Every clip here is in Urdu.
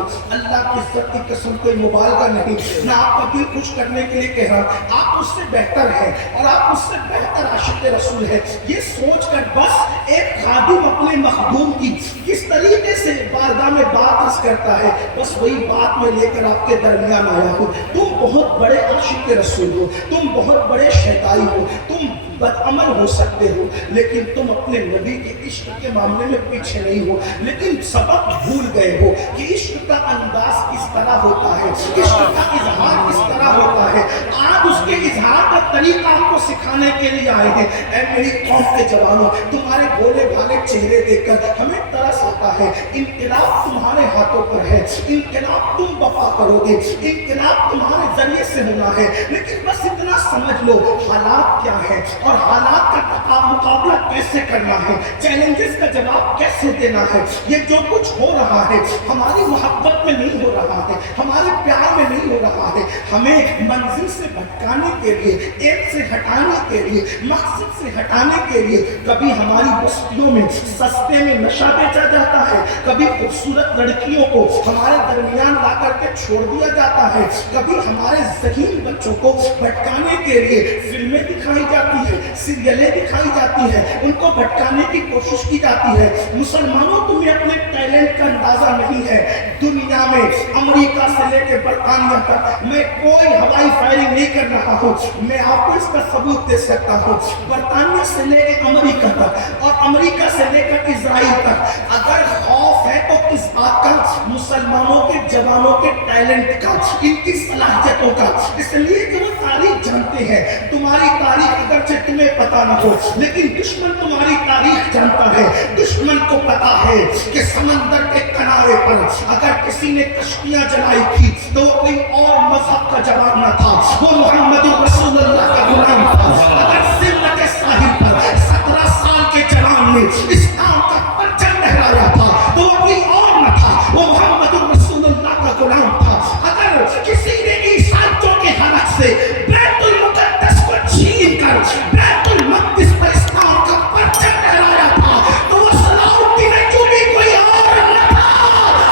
ہوں، اللہ کی عزت کی قسم کوئی مبالغہ نہیں، میں آپ کا دل خوش کرنے کے لیے کہہ رہا ہوں، آپ اس سے بہتر ہیں اور آپ اس سے بہتر عاشق رسول ہے۔ یہ سوچ کر بس ایک خادم اپنے مخدوم کی کس طریقے سے بارگاہ میں بات عرض کرتا ہے، بس وہی بات میں لے کر آپ کے درمیان آیا ہوں۔ تم بہت بڑے عاشق رسول ہو، تم بہت بڑے شیدائی ہو، تم بدعمل ہو سکتے ہو، لیکن تم اپنے نبی کے عشق کے معاملے میں پیچھے نہیں ہو، لیکن سبق بھول گئے ہو کہ عشق کا انداز کس طرح ہوتا ہے، عشق کا اظہار کس طرح ہوتا ہے۔ آج اس کے اظہار کا طریقہ آپ کو سکھانے کے لیے آئے ہیں۔ اے میری قوم کے جوانوں، تمہارے بھولے بھالے چہرے دیکھ کر ہمیں ترس آتا ہے۔ انقلاب تمہارے ہاتھوں پر ہے، انقلاب تم بپا کرو گے، انقلاب تمہارے ذریعے سے ہونا ہے، لیکن بس اتنا سمجھ لو حالات کیا ہے اور حالات کا مقابلہ کیسے کرنا ہے، چیلنجز کا جواب کیسے دینا ہے۔ یہ جو کچھ ہو رہا ہے ہماری محبت میں نہیں ہو رہا ہے، ہمارے پیار میں نہیں ہو رہا ہے، ہمیں منزل سے بھٹکانے کے لیے، ایک سے ہٹانے کے لیے، مقصد سے ہٹانے کے لیے کبھی ہماری بستیوں میں سستے میں نشہ بیچا جاتا ہے، کبھی خوبصورت لڑکیوں کو ہمارے درمیان لا کر کے چھوڑ دیا جاتا ہے، کبھی ہمارے ذہین بچوں کو بھٹکانے کے لیے فلمیں دکھائی جاتی ہیں، سیریلیں دکھائی جاتی ہیں، ان کو بھٹکانے کی کوشش کی جاتی ہے۔ مسلمانوں تمہیں اپنے ٹیلنٹ کا اندازہ نہیں ہے۔ دنیا میں امریکہ سے لے کے برطانیہ تک میں کوئی ہوائی فائرنگ نہیں کر رہا ہوں، میں آپ کو اس کا ثبوت دے سکتا ہوں۔ برطانیہ سے لے کے امریکہ تک اور امریکہ سے لے کر اسرائیل تک اگر خوف ہے تو کس بات کا؟ مسلمانوں کے جوانوں کے ٹیلنٹ کا، ان کی صلاحیتوں کا، اس لیے کہ وہ تاریخ جانتے ہیں۔ تمہاری تاریخ اگرچہ تمہیں پتا نہ ہو، لیکن دشمن تمہاری تاریخ جانتا ہے۔ دشمن کو پتا ہے کہ سمندر کے کنارے پر اگر کسی نے کشتیاں جلائی تھی تو وہ کوئی اور مذہب کا جوان نہ تھا، وہ محمد رسول اللہ کا غلام تھا۔ اگر سندھ کے ساحل پر 17 سال کے جوان نے اسلام کا پرچم لہرایا تھا تو وہ کوئی اور نہ تھا، وہ محمد رسول اللہ کا غلام تھا۔ اگر کسی نے عیسائیوں کے حلق سے بیت المقدس کو چھین کر بیت المقدس پر اسلام کا پرچم لہرایا تھا تو وہ صلاح الدین ایوبی کوئی اور نہ تھا،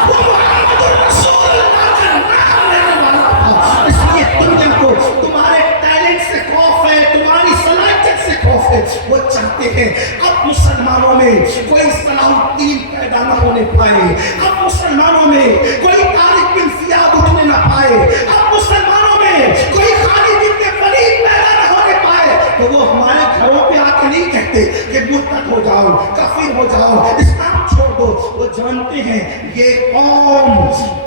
وہ محمد رسول اللہ کا نام لینے والا تھا۔ اس لیے دنیا کو تمہارے ٹیلنٹ سے خوف ہے، تمہاری صلاحیت سے خوف ہے۔ وہ چاہتے ہیں اب مسلمانوں میں کوئی صلاح الدین پیدا نہ ہونے پائے، اب مسلمانوں میں کوئی طارق بن زیاد اٹھنے نہ پائے، اب مسلمانوں میں کوئی خالد بن ولید پیدا نہ ہونے پائے۔ تو وہ ہمارے گھروں پہ آ کے نہیں کہتے کہ مرتد ہو جاؤ، کافر ہو جاؤ، اسلام چھوڑ دو۔ وہ جانتے ہیں یہ قوم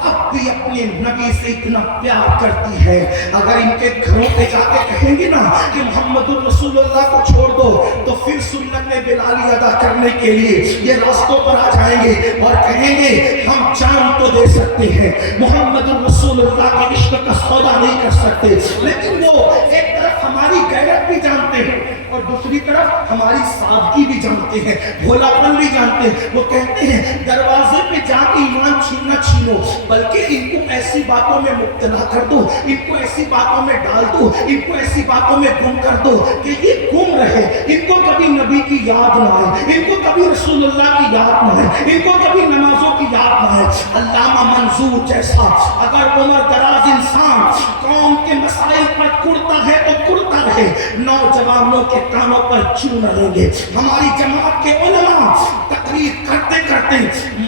اب بھی اپنے نبی سے اتنا پیار کرتی ہے، اگر ان کے گھروں پہ جا کے کہیں گے نا کہ محمد الرسول اللہ کو چھوڑ دو تو پھر سنت بلالی ادا کرنے کے لیے یہ راستوں پر آ جائیں گے اور کہیں گے ہم جان تو دے سکتے ہیں، محمد الرسول اللہ کے عشق کا سودا نہیں کر سکتے، لیکن وہ ایک طرف ہماری غیرت بھی جانتے ہیں اور دوسری طرف ہماری سادگی بھی جانتے ہیں، بھولا پن بھی جانتے ہیں۔ وہ کہتے ہیں دروازے پہ جا کے ایمان چھیننا چھینو، بلکہ ان کو ایسی باتوں میں مبتلا کر دو، ان کو ایسی باتوں میں ڈال دو، ان کو ایسی باتوں میں گم کر دو کہ یہ گم رہے، ان کو کبھی نبی کی یاد نہ آئے، ان کو کبھی رسول اللہ کی یاد نہ آئے، ان کو کبھی نمازوں کی یاد نہ آئے۔ علامہ منظور جیسا اگر عمر دراز انسان قوم کے مسائل پر کرتا ہے تو کرتا رہے، نوجوانوں کے کانوں پر کیوں نہ رہیں گے؟ ہماری جماعت کے علماء تقریر کرتے کرتے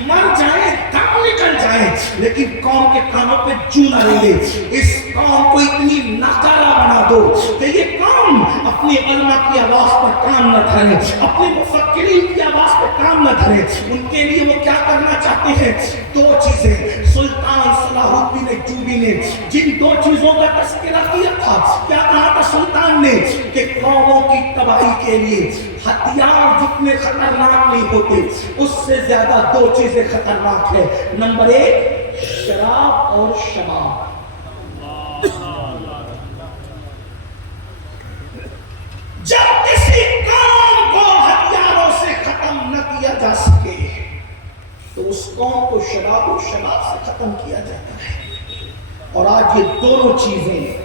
مر جائیں، دم نکل جائیں، لیکن قوم کے کانوں پہ کیوں نہ رہیں گے؟ اس قوم کو اتنی ناکارہ بنا دو کہ یہ قوم اپنی علماء کی آواز پر کام نہ دھرے، اپنے مفکرین کی آواز پر کام نہ دھرے۔ ان کے لیے وہ کیا کرنا چاہتے ہیں؟ دو چیزیں۔ سلطان صلاح الدین ایوبی نے جن دو چیزوں کا تذکرہ کیا تھا، کیا کہا تھا سلطان نے؟ کہ قوموں کی تباہی کے لیے ہتھیار جتنے خطرناک نہیں ہوتے اس سے زیادہ دو چیزیں خطرناک ہیں۔ نمبر ایک شراب اور شباب۔ جب کسی قوم کو ہتھیاروں سے ختم نہ کیا جا سکے تو اس قوم کو شراب و شباب سے ختم کیا جاتا ہے، اور آج یہ دونوں چیزیں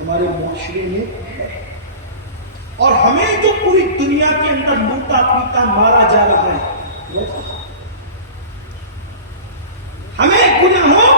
ہمارے معاشرے میں ہے، اور ہمیں جو پوری دنیا کے اندر لوٹا پیٹا مارا جا رہا ہے وہ ہمیں گناہوں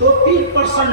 2-3%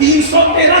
313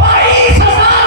22,000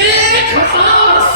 1000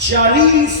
40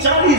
40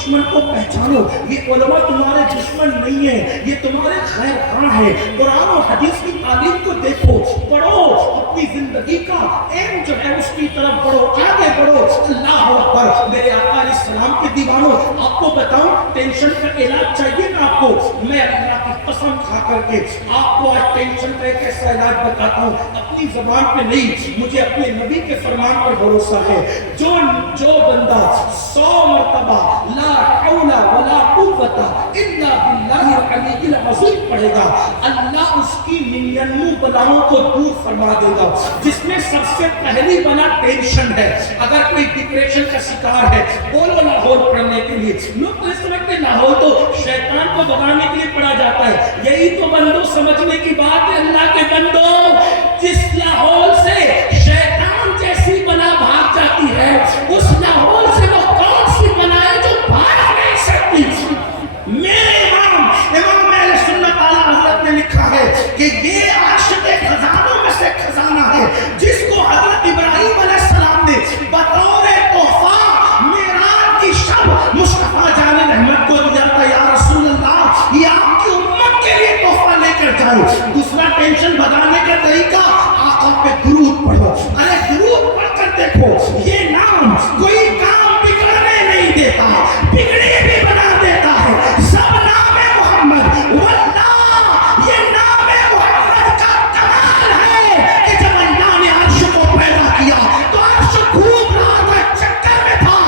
دشمن کو پہچانو. یہ علماء تمہارے دشمن نہیں ہیں, یہ تمہارے خیر خواہ ہیں. قرآن و حدیث کی تعلیم کو دیکھو, پڑھو, اپنی زندگی کا ایم جو ہے اس کی طرف بڑھو, آگے بڑھو. اللہ اکبر. میرے آقا علیہ السلام کے دیوانوں, آپ کو بتاؤں ٹینشن کا علاج چاہیے نا آپ کو, میں اللہ کی قسم کھا کر کے آپ کو آج ٹینشن کا ایک ایسا علاج بتاتا ہوں. اپنی زبان پہ نہیں, مجھے اپنے نبی کے فرمان پر بھروسہ ہے. جو بندہ 100 مرتبہ لا حول ولا قوت الا باللہ العلی العظیم پڑھے گا, اللہ اس کی 99 بلاؤں کو دور فرما دے گا. جس میں سب سے پہلی بلا ٹینشن ہے. اگر کوئی ڈپریشن کا شکار ہے, بولو لاہور پڑھنے کے لیے. لوگ تو سمجھتے لاہور تو شیطان کو بگانے کے لیے پڑھا جاتا ہے. یہی تو بندوں سمجھنے کی بات ہے. اللہ کے بندوں, جس لاہور سے شیطان جیسی بلا بھاگ جاتی ہے, اس لاہور سے وہ کون سی بلا ہے جو بھاگ نہیں سکتی. میرے امام اہل سنت اعلیٰ حضرت نے لکھا ہے کہ یہ عرش کے خزانوں میں سے خزانہ ہے جس کو حضرت ابراہیم علیہ السلام نے بطور تحفہ معراج کی شب مصطفیٰ جان رحمت کو دیا تھا. یا رسول اللہ, یہ آپ کی امت کے لیے تحفہ لے کر جاؤ. دوسرا ٹینشن بھگانے کا طریقہ, آقا پہ درود پڑھو. ارے درود پڑھ کر دیکھو, یہ نام کوئی کام بگڑنے نہیں دیتا, بگڑے بھی بنا دیتا ہے. سب نام محمد, واللہ یہ نام محمد کا کمال ہے کہ جب اللہ نے عرش کو پیدا کیا تو عرش گھوم رہا تھا, چکر میں تھا.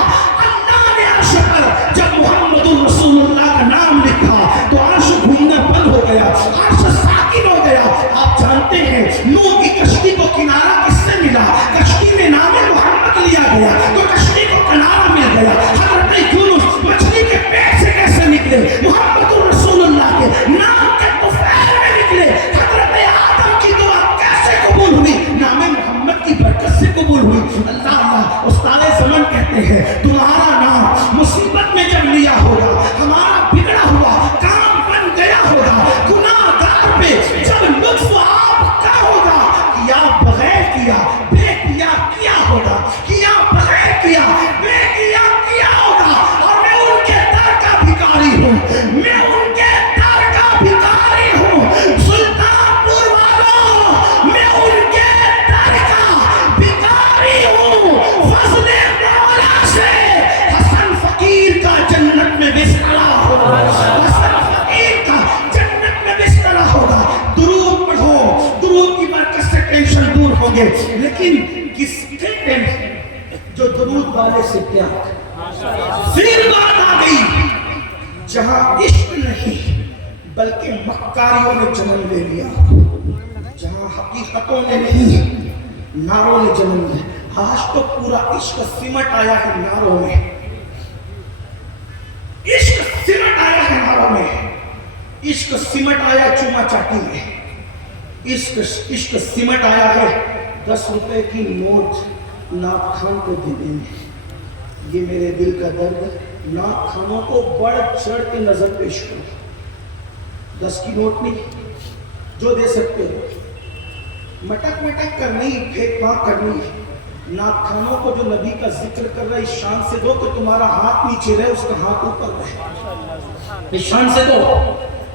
اللہ نے عرش پر جب محمد رسول اللہ کا نام لکھا تو عرش گھومنا بند ہو گیا, عرش ساکن ہو گیا. آپ جانتے ہیں نوح کی کشتی کو کنارہ کس سے ملا؟ کشتی میں نام محمد لیا گیا تو کشتی کو کنارہ مل گیا. حضرت یونس مچھلی کے پیٹ سے کیسے نکلے؟ محمد رسول اللہ کے نام کے طفیل میں نکلے. حضرت آدم کی دعا کیسے قبول ہوئی؟ نام محمد کی برکت سے قبول ہوئی. اللہ اللہ. استاد زمن کہتے ہیں تمہارا نام مصیبت میں جب لیا ہوگا, ہمارا بگڑا ہوا کام بن گیا ہوگا, گناہ گار پہ جب لطف آپ کا ہوگا, کیا بغیر کیا بے کیا کیا ہوگا, کیا بغیر کیا بے کیا کیا ہوگا. اور میں ان کے در کا بھکاری ہوں, میں ان کے در کا بھکاری ہوں. سلطان پور والوں, میں ان کے در کا بھکاری ہوں. فضل مولا سے حسن فقیر کا جنت میں بسترا ہوگا, حسن فقیر کا جنت میں بسترا ہوگا. درود پڑھو, درود کی برکت سے ٹینشن دور ہوگے. لیکن کس کے ٹینشن جو درود والے سے پیار. پھر بات آ گئی جہاں عشق نہیں بلکہ مکاریوں نے جنم لے لیا, جہاں حقیقتوں نے نہیں ناروں نے جنم لیا. آج تو پورا عشق سمٹ آیا ہے ناروں میں, عشق سمٹ آیا ہے ناروں میں, عشق سمٹ آیا چوما چاٹی میں, عشق سمٹ آیا ہے 10 روپے کی نوٹ ناک خان کو دینے میں. یہ میرے دل کا درد, ناک خانوں کو بڑھ چڑھ کے نظر پیش کرو. 10 کی نوٹ نہیں, جو دے سکتے ہو مٹک مٹک کرنی, پھینک پھانک کرنی. ناک خانوں کو جو نبی کا ذکر کر رہا ہے اس شان سے دو کہ تمہارا ہاتھ نیچے رہے, اس کا ہاتھ اوپر رہے, اس شان سے دو.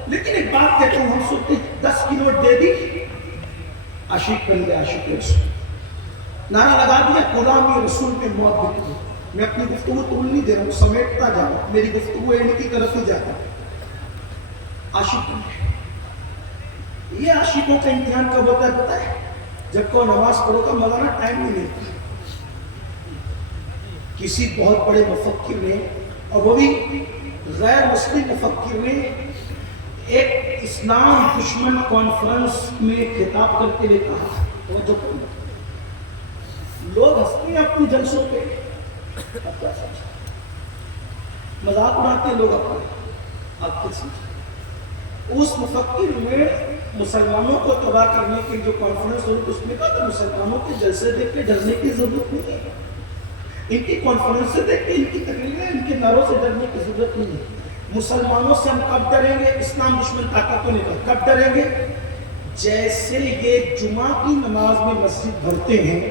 لیکن ایک بات کہتا ہوں, ہم سنتے 10 کی نوٹ دے دی, عاشق بن گئے, عاشق رسول, نعرہ لگا دیا غلامی رسول پہ موت بکتی. میں اپنی گفتگو طول نہیں دے رہا ہوں, سمیٹتا جا رہا ہوں, میری گفتگو اینڈ کی طرف ہی جاتا ہے. عاشق بن گئے. یہ عاشقوں کا امتحان کب ہوتا ہے پتہ ہے؟ جب کوئی نماز پڑھو کا مولانا ٹائم نہیں ملتا. کسی بہت بڑے مفکر نے, اور وہ بھی غیر مسلم مفکر نے, ایک اسلام دشمن کانفرنس میں خطاب کرتے ہوئے کہا, لوگ ہنستے ہیں اپنی جلسوں پہ, مذاق اڑاتے ہیں لوگ اپنے, آپ کیا سمجھیں؟ اس مفکر میں مسلمانوں کو تباہ کرنے کی جو کانفرنس ہوئی اس میں کہا تو مسلمانوں کے جلسے دیکھ کے ڈرنے کی ضرورت نہیں ہے, ان کی کانفرنس سے دیکھ کے, ان کی تقریریں, ان کے نعروں سے ڈرنے کی ضرورت نہیں ہے. مسلمانوں سے ہم کب ڈریں گے؟ اسلام دشمن طاقتوں نے کہا کب ڈریں گے؟ جیسے یہ جمعہ کی نماز میں مسجد بھرتے ہیں,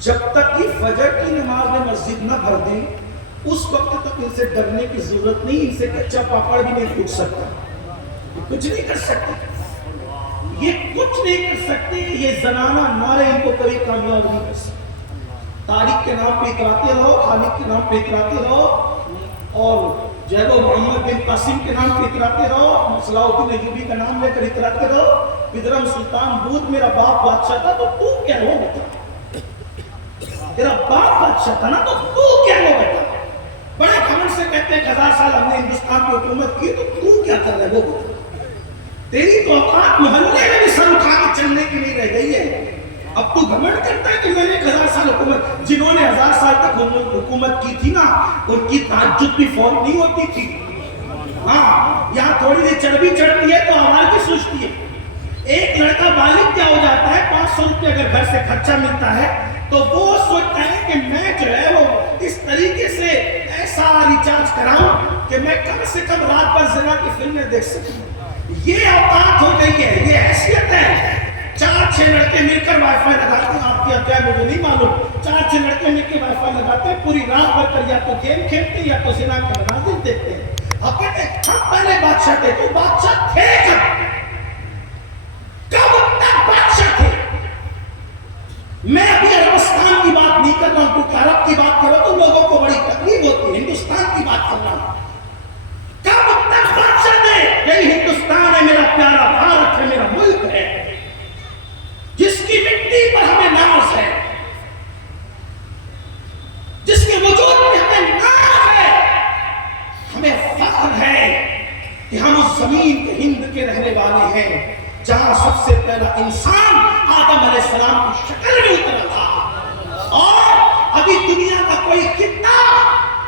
جب تک کہ فجر کی نماز میں مسجد نہ بھر دیں اس وقت تک ان سے ڈرنے کی ضرورت نہیں، ان سے کچا پاپڑ بھی نہیں ٹوٹ سکتا، یہ کچھ نہیں کر سکتے، یہ کچھ نہیں کر سکتے، یہ زنانہ نعرے ان کو کبھی کامیاب نہیں کر سکتے۔ تاریخ کے نام پہ اتراتے رہو، خالق کے نام پہ اتراتے رہو، اور جو ہے وہ محمد بن قاسم کے نام پہ اتراتے رہو، صلاح الدین ایوبی کا نام لے کر اتراتے رہو، بدرم سلطان بود میرا باپ بادشاہ تھا تو تو کیا ہو بیٹا، تیرا باپ بادشاہ تھا نا تو تو کیا ہو بیٹا، بڑے گھمنڈ سے کہتے ہیں 1000 سال ہم نے ہندوستان کی حکومت کی تو کیا کر رہا ہے وہ بتا، تیری تو اوقات محلے میں بھی سر اٹھا کے چلنے کی نہیں رہ گئی ہے، اب تو گھمنڈ کرتا ہے کہ میں نے 1000 سال حکومت، جنہوں نے 1000 سال تک حکومت کی تھی نا ان کی تہجد بھی فوت نہیں ہوتی تھی، ہاں یہاں تھوڑی سی چربی چڑھتی ہے تو آواز بھی سوچتی ہے، ایک لڑکا بالغ کیا ہو جاتا ہے 500 روپے اگر گھر سے خرچہ ملتا ہے تو وہ سوچتا ہے کہ میں جو ہے وہ اس طریقے سے ایسا ریچارج کراؤں کہ میں کم سے کم رات بھر زنا کی فلمیں دیکھ سکوں، یہ اوقات ہو گئی ہے، یہ حیثیت ہے، 4-6 لڑکے مل کر وائی فائی لگاتے ہیں، آپ کیا کیا مجھے نہیں معلوم، 4-6 لڑکے مل کے وائی فائی لگاتے ہیں، پوری رات بھر کر یا تو گیم کھیلتے ہیں یا تو زنا کے مناظر دیکھتے ہیں، اب کہتے ہیں ہم پہلے بادشاہ تھے، تو بادشاہ تھے کب تک بادشاہ تھے، میں ابھی عربستان کی بات نہیں کر رہا ہوں کیونکہ عرب کی بات کرو تو لوگوں کو بڑی تکلیف ہوتی ہے، ہندوستان کی بات کر رہا ہوں، کب تک بادشاہ تھے، یہی ہندوستان ہے میرا پیارا بھارت ہے، میرا ملک ہے جس کی مٹی پر ہمیں ناز ہے، جس کے وجود میں ہمیں ناز ہے، ہمیں فخر ہے کہ ہم اس زمین کے ہند کے رہنے والے ہیں جہاں سب سے پہلا انسان آدم علیہ السلام کی شکل میں اترا تھا، اور ابھی دنیا کا کوئی خطہ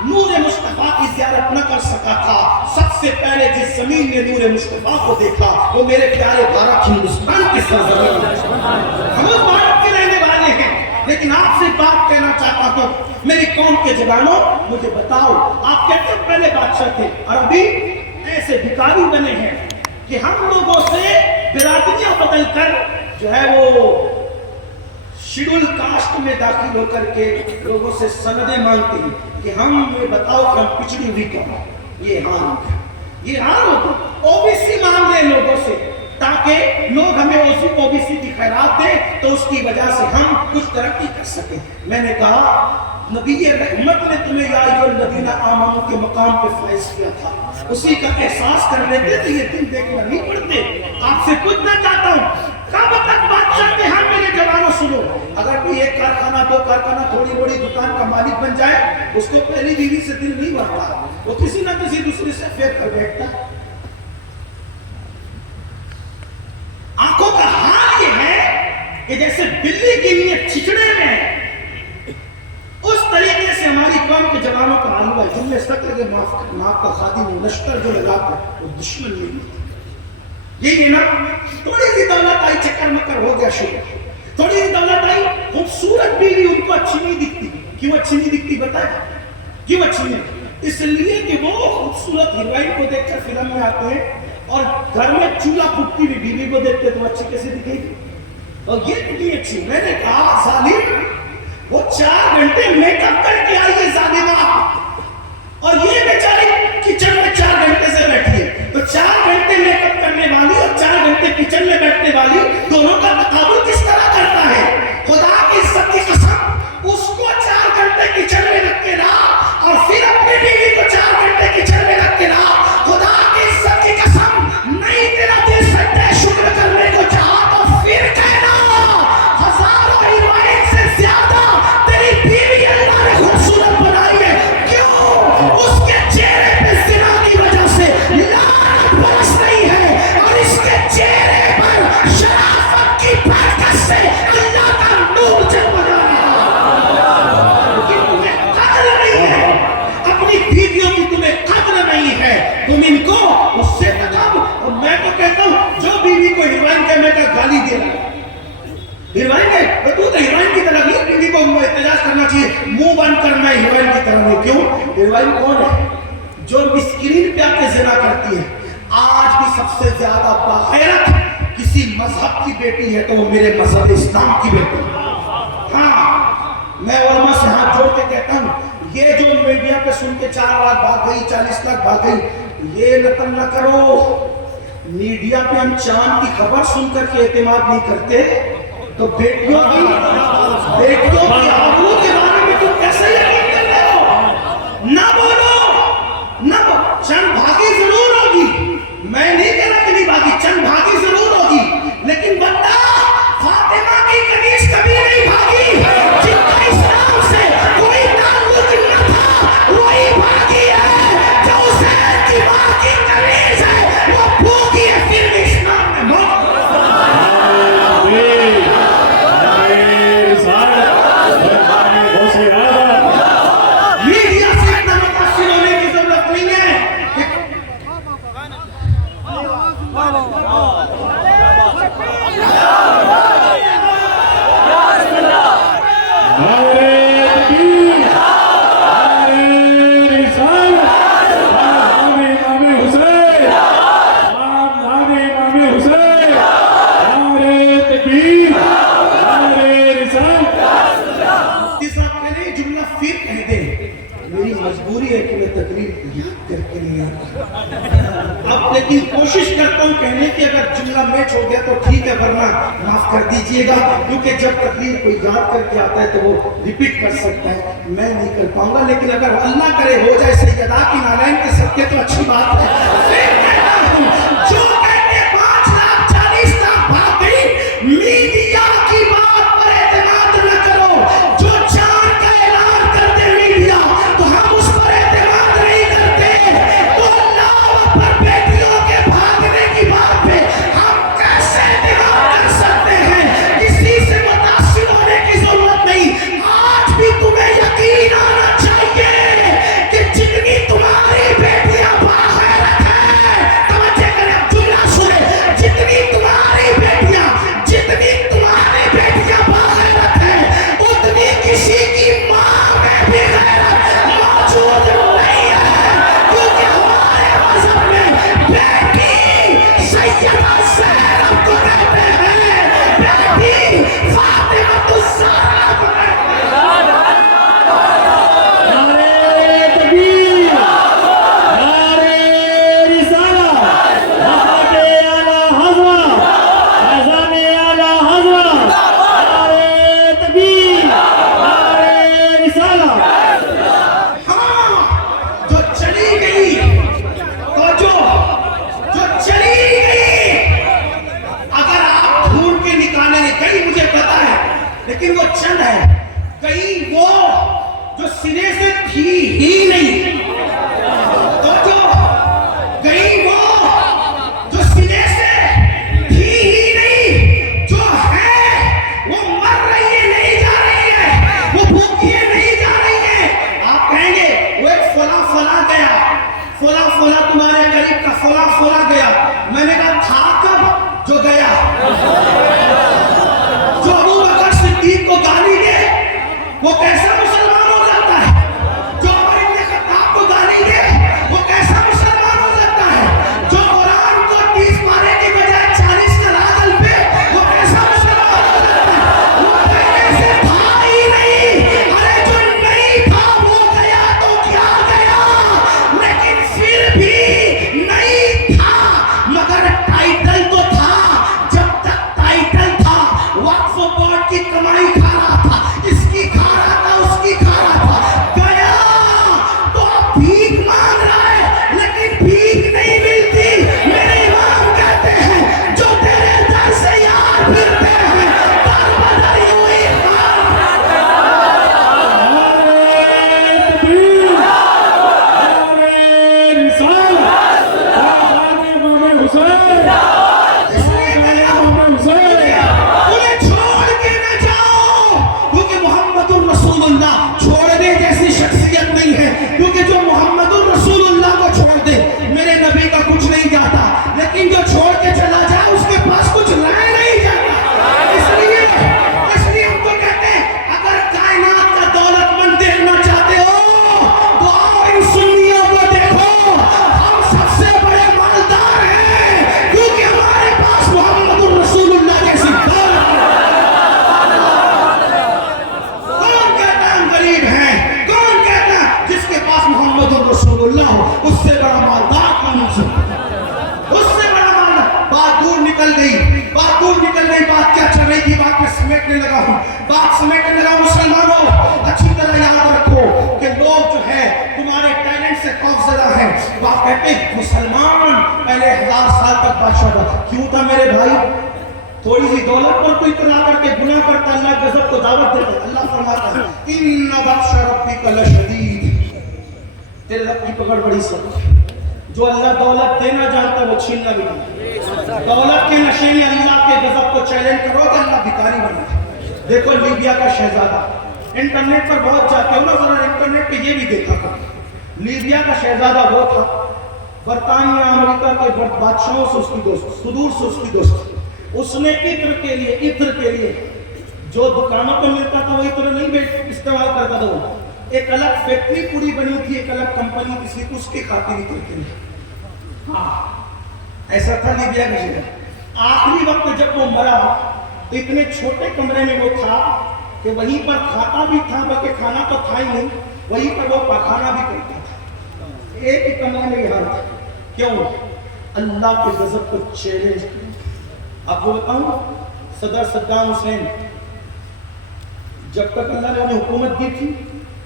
نور مصطفیٰ کی زیارت نہ کر سکا تھا، سب سے پہلے جس زمین نے نور مصطفیٰ کو دیکھا وہ میرے پیارے بھارت ہندوستان کی سرزمین ہے، ہم اس بھارت کے رہنے والے ہیں، لیکن آپ سے بات کہنا چاہتا ہوں میری قوم کے جوانوں، مجھے بتاؤ آپ کہتے ہیں پہلے بادشاہ تھے اور ابھی ایسے بھکاری بنے ہیں کہ ہم لوگوں سے برادریاں بدل کر جو ہے وہ شیڈول کاسٹ میں داخل ہو کر کے لوگوں سے سندیں مانگتے ہیں کہ ہم یہ بتاؤ کہ ہم پچھڑی ہوئی کیا، یہ حال ہوتا، او بی سی مانگ رہے لوگوں سے تاکہ لوگ ہمیں او بی سی کی خیرات دیں تو اس کی وجہ سے ہم کچھ ترقی کر سکیں۔ میں نے کہا نبی رحمت نے تمہیں یا ایھا الذین آمنوا کے مقام پہ فائز کیا تھا، اسی کا احساس کر لیتے تو یہ دن دیکھنا نہیں پڑتے۔ آپ سے پوچھنا چاہتا ہوں کب تک بادشاہ کے ہاں میرے جوانوں سنو، اگر کوئی ایک کارخانہ 2 کارخانہ تھوڑی بڑی دکان کا مالک بن جائے اس کو پہلی بیوی سے دل نہیں بھرتا، وہ کسی نہ کسی دوسرے سے افیئر کر بیٹھتا۔ آنکھوں کا حال یہ ہے کہ جیسے بلی کی نیت چچڑے میں، اس طریقے سے ہماری قوم کے جوانوں کا حال ہوا ہے، جملے سک لگے معاف کا خادم و نشتر جو لگا کر وہ دشمن نہیں ہوتا، یہی ہے نا، تھوڑی سی دولت آئی چکر مکر ہو گیا شروع، تھوڑی سی دولت آئی خوبصورت بیوی ان کو اچھی نہیں دکھتی، کیوں اچھی نہیں دکھتی بتائیں، کیوں اچھی نہیں؟ اس لیے کہ وہ خوبصورت ہیروئن کو دیکھ کر فلم میں آتے ہیں اور گھر میں چولہا پھونکتی ہوئی بیوی کو دیکھتے تو اچھی کیسے دکھے گی، اور یہ نہیں اچھی۔ میں نے کہا ظالم وہ 4 گھنٹے میک اپ کر کے آئی ہے ظالمہ، اور یہ بیچاری کچن میں 4 گھنٹے سے بیٹھی ہے، تو 4 گھنٹے میک اپ کرنے والی اور 4 گھنٹے کچن میں بیٹھنے والی دونوں کا تقابل کس طرح کرتا ہے؟ خدا کی عزت کی قسم اس کو 4 گھنٹے کچن میں رکھ کے لا اور پھر اپنی بیوی کو 4 گھنٹے کچن میں رکھ کے لا، خدا کی عزت کی قسم نہیں تیرا دل سجدہ شکر کرنے کو چاہا تو پھر کہنا ہزاروں ہیروئن سے زیادہ تیری بیوی اللہ نے خوبصورت بنائی ہے، کیوں؟ اس کے چہرے پہ زنا کی وجہ سے لعنت برس رہی ہے اور اس کے چہرے پر شرافت کی برکت سے اللہ کا نور جلوہ رہا ہے، لیکن تمہیں قدر نہیں ہے، اپنی بیویوں کی تمہیں قدر نہیں ہے، تم ان کو اس سے تکابر۔ اور میں تو کہتا ہوں جو بیوی کو ہیروئن کہنے کا گالی دے رہا ہے، ہیروئن ہے تو ہیروئن کی طرح نہیں، بیوی کو احتجاج کرنا چاہیے منہ بند کر میں ہیروئن کی طرح نہیں، کیوں؟ ہیروئن کون ہے؟ جو اسکرین پہ آ کے زنا کرتی ہے۔ آج بھی سب سے زیادہ باغیرت کسی مذہب کی بیٹی ہے تو وہ میرے مذہب اسلام کی بیٹی ہے۔ ہاں میں علماء سے ہاتھ جوڑ کے کہتا ہوں یہ جو میڈیا پہ سن کے 4 لاکھ بھاگ گئی 40 لاکھ بھاگ گئی، یہ نقل نہ کرو. میڈیا پہ ہم چاند کی خبر سن کر کے اعتماد نہیں کرتے تو بیٹیوں کی آبرو کے بارے میں تم کیسے یقین کر رہے ہو؟ نہ بولو، نہ بولو. چند بھاگی ضرور ہوگی، میں نہیں کہہ رہا کہ نہیں بھاگی، چند بھاگی ضرور ہوگی، لیکن بندہ فاطمہ کی کنیز کبھی نہیں بھاگی. جن کا اسلام سے کوئی تعلق نہ تھا وہی بھاگی ہے. جو حسین کی ماں کی کنیز ہے وہ بھوکی ہے پھر بھی اسلام میں موت. میڈیا سے اتنا متاثر ہونے کی ضرورت نہیں ہے. میری مجبوری ہے کہ میں تقریر یاد کر کے نہیں آتا. اب لیکن کوشش کرتا ہوں کہنے کی اگر جملہ میچ ہو گیا تو ٹھیک ہے، ورنہ معاف کر دیجئے گا، کیونکہ جب تقریر کوئی یاد کر کے آتا ہے تو وہ ریپیٹ کر سکتا ہے، میں نہیں کر پاؤں گا. لیکن اگر اللہ کرے ہو جائے سیدہ کی نالین کے صدقے تو اچھی بات ہے. پھر کہتا ہوں جو کہتے 5 لاکھ 40 لاکھ بھاگ گئی، میڈیا کی بات پر اعتماد نہ کرو. جو چاند کا اعلان کر دے میڈیا تو ہم اس پر اعتماد نہیں کرتے. تو اللہ پر بیٹیوں کے بھاگنے کی بات پہ ہم کیسے اعتماد کر سکتے ہیں؟ کسی سے متاثر ہونے کی ضرورت نہیں. آج بھی تمہیں یقین آنا چاہیے کہ جتنی تمہاری بیٹیاں باغیرت ہیں، توجہ کریں اب جملہ سنیں، جتنی تمہاری بیٹیاں باغیرت ہیں اتنی کسی کی ماں میں بھی غیرت موجود نہیں ہے. کیونکہ ہمارے مذہب میں بیٹی سیدہ زینب کو کہتے ہیں، بیٹی فاطمہ الزہرا کو کہتے ہیں. نعرے تکبیر، نعرے رسالہ، حضرت اعلیٰ حضرت، اذان اعلیٰ حضرت، نعرے تکبیر، نعرے رسالہ. ہاں جو چلی گئی جو چلی گئی، اگر آپ ڈھونڈ کے نکالیں گے، کہیں مجھے پتا ہے لیکن وہ چند ہے، کہیں وہ جو سرے سے تھی ہی نہیں. تو جو کہیں وہ جو سرے سے تھی ہی نہیں، جو ہے وہ مر رہی ہے نہیں جا رہی ہے، وہ بھوکی ہے نہیں جا رہی ہے. آپ کہیں گے وہ ایک فلاں گیا، فلاں تمہارے قریب کا فلاں گیا. میں نے کہا تھا کب جو گیا؟ جو ابو بکر صدیق کو گالی دے وہ کیسا مسلمان ہو جاتا ہے؟ جو عمر بن خطاب کو گالی دے وہ کیسا مسلمان ہو جاتا ہے؟ جو قرآن کو 30 پارے کے بجائے 40 کا لاگل پہ وہ کیسا مسلمان ہو جاتا ہے؟ وہ پہلے سے تھا ہی نہیں. ارے جو نہیں تھا وہ گیا تو کیا گیا، لیکن پھر بھی نہیں تھا. مگر ٹائٹل تو تھا. جب تک ٹائٹل سے خوفزدہ ہیں. وہ آپ کہتے ہیں مسلمان پہلے 1000 سال تک بادشاہ تھا. کیوں تھا میرے بھائی؟ تھوڑی سی دولت پر کوئی اتنا کر کے گناہ کرتا اللہ غضب کو دعوت دیتا. اللہ فرماتا ہے ان بطش ربک لشدید، تیرے رب کی پکڑ بڑی سخت ہے. جو اللہ دولت دینا جانتا ہے وہ چھیننا بھی جانتا ہے. دولت کے نشے میں اللہ کے غضب کو چیلنج کرو کہ اللہ بھکاری بنا. دیکھو لیبیا کا شہزادہ، انٹرنیٹ پر بہت جاتے ہو نا، ذرا انٹرنیٹ پہ یہ بھی دیکھا کرو. لیبیا کا شہزادہ وہ تھا، برطانیہ امریکہ کے بادشاہوں سے اس کی دوست، صدور سے اس کی دوست. اس نے عطر کے لیے جو دکانوں پہ ملتا تھا وہ عطر نہیں استعمال کرتا تھا. وہ ایک الگ فیکٹری پوری بنی تھی، ایک الگ کمپنی کسی اس کی خاطر عطر کے لیے. ہاں ایسا تھا لیبیا کا شہزادہ. آخری وقت جب وہ مرا تو اتنے چھوٹے کمرے میں وہ تھا کہ وہیں پر کھاتا بھی تھا، بلکہ کھانا تو تھا ہی نہیں، وہیں پر وہ پخانا بھی کرتا تھا. ایک ہی کمرے میں یہ حال تھا. کیوں؟ اللہ کے غضب کو چیلنج کیا. آپ کو بتاؤں، صدر صدام حسین جب تک اللہ نے انہیں حکومت دی تھی،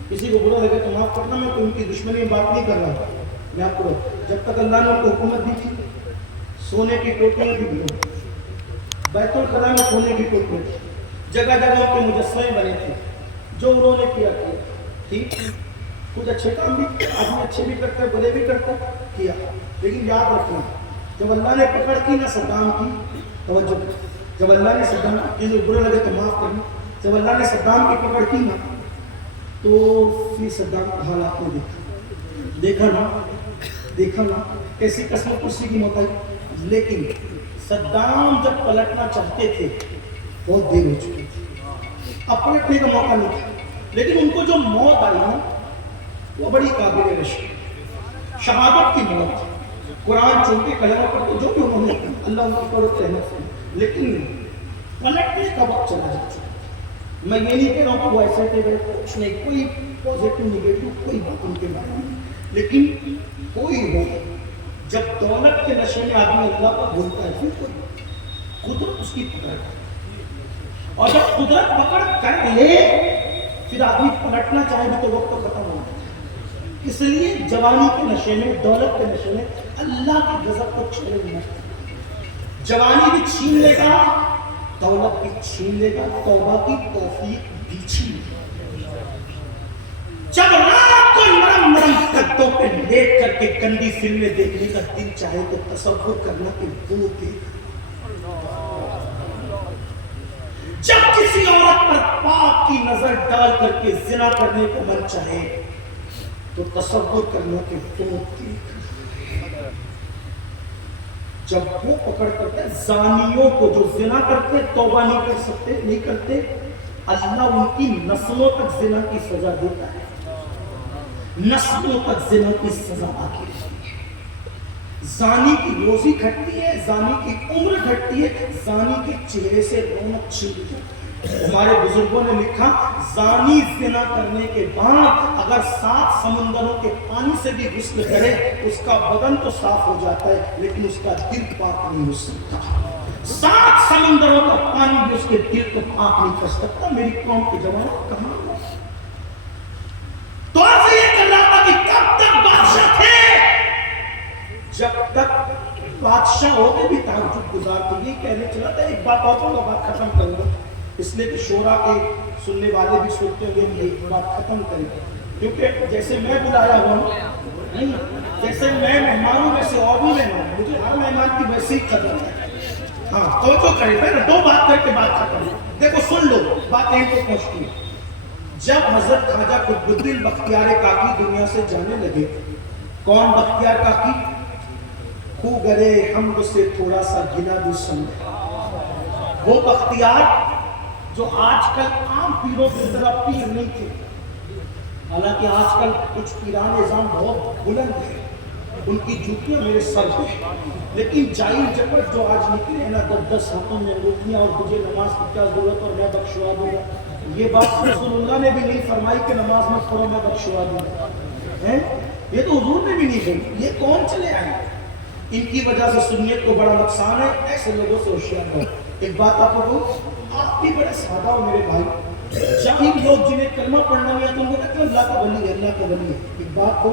کسی کو برا لگے تو معاف کرنا، میں کوئی ان کی دشمنی میں بات نہیں کر رہا ہوں. میں آپ کو جب تک اللہ نے ان کو حکومت دی تھی، سونے کی ٹوکریاں بھی دی، بیت الخلا میں سونے کی ٹوکریاں تھی، جگہ جگہ ان کے مجسمے بنے تھے. جو انہوں نے کیا ٹھیک، کچھ اچھے کام بھی آدمی اچھے بھی کرتے برے بھی کرتے کیا. لیکن یاد رکھنا، جب اللہ نے پکڑ کی نا صدام کی، توجہ، جب اللہ نے صدام کی، جو برے لگے تو معاف کرنا، جب اللہ نے صدام کی پکڑ کی نا تو پھر صدام کا حالات میں دیکھا نا ایسی قسم کرسی کی موت آئی. لیکن صدام جب پلٹنا چاہتے تھے بہت دیر ہو چکی تھی، اب پلٹنے کا موقع نہیں تھا. لیکن ان کو جو موت آئی نا وہ بڑی قابل رشک، شہادت کی موت. قرآن چونکہ کلمہ پڑھتے جو بھی انہوں نے اللہ ان کی قدرت رحمت سے، لیکن پلٹنے کا وقت چلا جاتا. میں یہ نہیں کہہ رہا ہوں کہ وہ ایسے تھے کچھ نہیں، کوئی پازیٹیو نگیٹو کوئی بات ان کے بارے میں، لیکن کوئی ہو جب دولت کے نشے میں آدمی اللہ کو بھولتا ہے پھر کوئی قدرت اس کی پکڑ ہے. اور جب قدرت پکڑ کر لے پھر آدمی پلٹنا چاہے بھی تو وقت تو ختم ہو جاتا ہے. اس لیے جوانی کے نشے میں، دولت کے نشے میں اللہ کے غضب کو چھوڑے نہیں. جوانی بھی چھین لے گا، دولت بھی چھین لے گا، توبہ کی توفیق بھی چھین لے گا. جب رات کو نرم گدوں پہ لیٹ کر کے گندی فلمیں دیکھنے کا دل چاہے تو تصور کرنا کہ وہ دیکھ. جب کسی عورت پر پاک کی نظر ڈال کر کے زنا کرنے کو من چاہے تو تصور کرنا کہ وہ دیکھ. جب وہ پکڑ کرتے زانیوں کو جو زنا کرتے توبہ نہیں کرتے اللہ ان کی نسلوں تک زنا کی سزا دیتا ہے. نسلوں تک زنا کی سزا باقی رہتی ہے. زانی کی روزی گھٹتی ہے، زانی کی عمر گھٹتی ہے، زانی کے چہرے سے رونق چھن جاتی ہے. ہمارے بزرگوں نے لکھا زانی زنا کرنے کے بعد اگر 7 سمندروں کے پانی سے بھی غسل کرے اس کا بدن تو صاف ہو جاتا ہے لیکن اس کا دل پاک نہیں ہو سکتا. 7 سمندروں کا پانی بھی اس کے دل کو پاک نہیں کر سکتا. میری قوم کے جوان کہاں تو عرض یہ کر رہا تھا کہ کب تک بادشاہ تھے؟ جب تک بادشاہ ہوتے بھی تعجب گزار تھے. یہ کہنے چلا تھا ایک بات اور میں بات ختم کروں گا اس لیے کہ شورا کے سننے والے بھی سوچتے ہوئے یہ بات ختم کریں کیونکہ جیسے میں بلایا ہوں نہیں، جیسے میں مہمان ہوں ویسے اور بھی مہمان، مجھے ہر مہمان کی ویسے ہی قدر ہے. ہاں تو کرے پہلے 2 بات کر کے بات ختم. دیکھو سن لو بات یہیں کو پہنچتی ہے. جب حضرت خواجہ قطب الدین بختیار کاکی دنیا سے جانے لگے، کون بختیار کاکی؟ خو گرے حمد سے تھوڑا سا گنا بھی سمجھے. وہ بختیار جو آج کل عام پیروں کی طرح پیر نہیں تھے، حالانکہ آج کل کچھ پیران نظام بہت بلند ہے، ان کی جوتیاں میرے سر پہ ہیں، لیکن جاہل جبر جو آج نکلے نا 10 ہاتھوں میں انگوٹھیاں اور تجھے نماز کی کیا ضرورت اور میں بخشوا دوں گا، یہ بات رسول اللہ نے بھی نہیں فرمائی کہ نماز مت پڑھو میں بخشوا دوں گا. یہ تو حضور نے بھی نہیں کہی. یہ کون چلے آئے؟ ان کی وجہ سے سنیت کو بڑا نقصان ہے. ایسے لوگوں سے ہوشیار رہو. ایک بات آپ کو آپ بھی بڑے سادہ ہو میرے بھائی. جاہل لوگ جنہیں کلمہ پڑھنا نہیں آتا ان کو کہتے ہیں اللہ کا ولی ہے، اللہ کا ولی ہے. ایک بات کو